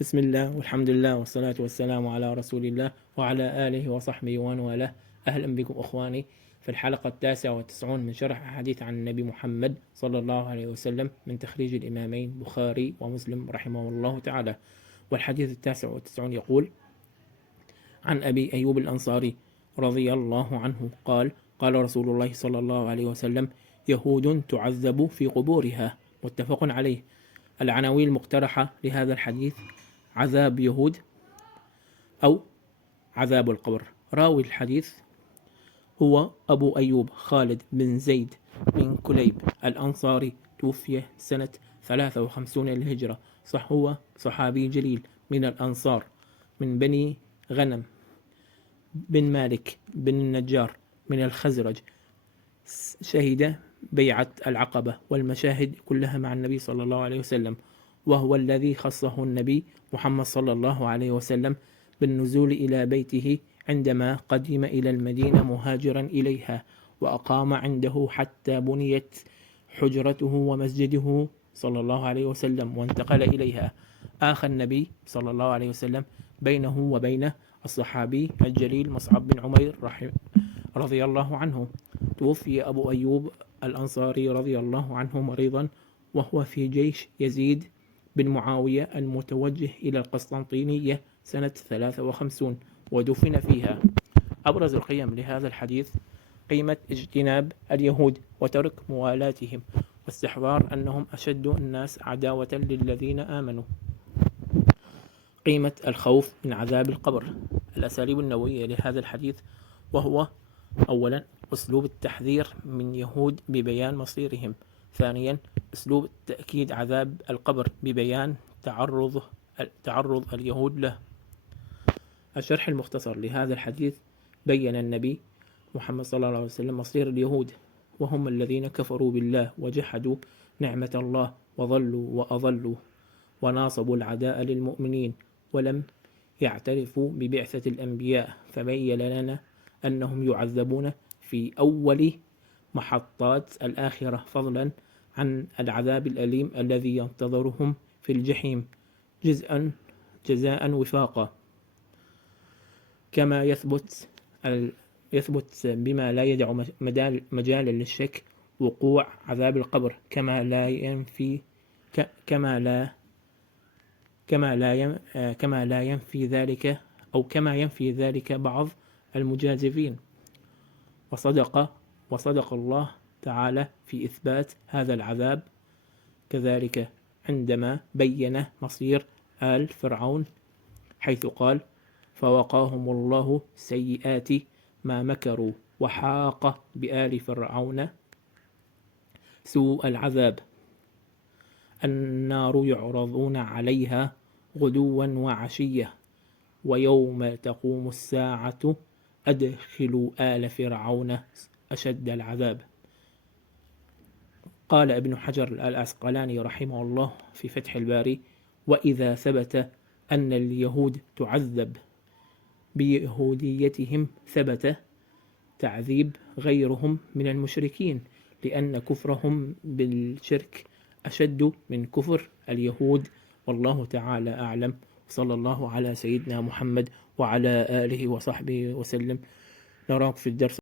بسم الله والحمد لله والصلاة والسلام على رسول الله وعلى آله وصحبه ومن والاه. أهلا بكم أخواني في الحلقة 99 من شرح أحاديث عن النبي محمد صلى الله عليه وسلم من تخريج الإمامين بخاري ومسلم رحمه الله تعالى. والحديث 99 يقول: عن أبي أيوب الأنصاري رضي الله عنه قال: قال رسول الله صلى الله عليه وسلم: يهود تعذب في قبورها. متفق عليه. العناوين المقترحة لهذا الحديث: عذاب يهود أو عذاب القبر. راوي الحديث هو أبو أيوب خالد بن زيد بن كليب الأنصاري، توفي سنة 53 للهجرة. هو صحابي جليل من الأنصار من بني غنم بن مالك بن النجار من الخزرج. شهد بيعة العقبة والمشاهد كلها مع النبي صلى الله عليه وسلم، وهو الذي خصه النبي محمد صلى الله عليه وسلم بالنزول إلى بيته عندما قدم إلى المدينة مهاجرا إليها، وأقام عنده حتى بنيت حجرته ومسجده صلى الله عليه وسلم وانتقل إليها. آخى النبي صلى الله عليه وسلم بينه وبين الصحابي الجليل مصعب بن عمير رضي الله عنه. توفي أبو أيوب الأنصاري رضي الله عنه مريضا وهو في جيش يزيد بن معاوية المتوجه إلى القسطنطينية سنة 53 ودفن فيها. أبرز القيم لهذا الحديث: قيمة اجتناب اليهود وترك موالاتهم، واستحضار أنهم أشد الناس عداوة للذين آمنوا. قيمة الخوف من عذاب القبر. الأساليب النووية لهذا الحديث، وهو: أولا، أسلوب التحذير من يهود ببيان مصيرهم. ثانيا، أسلوب تأكيد عذاب القبر ببيان تعرض اليهود له. الشرح المختصر لهذا الحديث: بين النبي محمد صلى الله عليه وسلم مصير اليهود، وهم الذين كفروا بالله وجحدوا نعمة الله وضلوا وأضلوا وناصبوا العداء للمؤمنين ولم يعترفوا ببعثة الأنبياء، فبين لنا أنهم يعذبون في أول محطات الآخرة، فضلا عن العذاب الأليم الذي ينتظرهم في الجحيم جزاء وفاقا. كما يثبت بما لا يدع مجالا للشك وقوع عذاب القبر، كما ينفي ذلك بعض المجازفين. وصدق الله تعالى في إثبات هذا العذاب كذلك عندما بين مصير آل فرعون، حيث قال: فوقاهم الله سيئات ما مكروا وحاق بآل فرعون سوء العذاب. النار يعرضون عليها غدوا وعشية ويوم تقوم الساعة أدخلوا آل فرعون أشد العذاب. قال ابن حجر العسقلاني رحمه الله في فتح الباري: وإذا ثبت أن اليهود تعذب بيهوديتهم، ثبت تعذيب غيرهم من المشركين، لأن كفرهم بالشرك أشد من كفر اليهود. والله تعالى أعلم، صلى الله على سيدنا محمد وعلى آله وصحبه وسلم. نراك في الدرس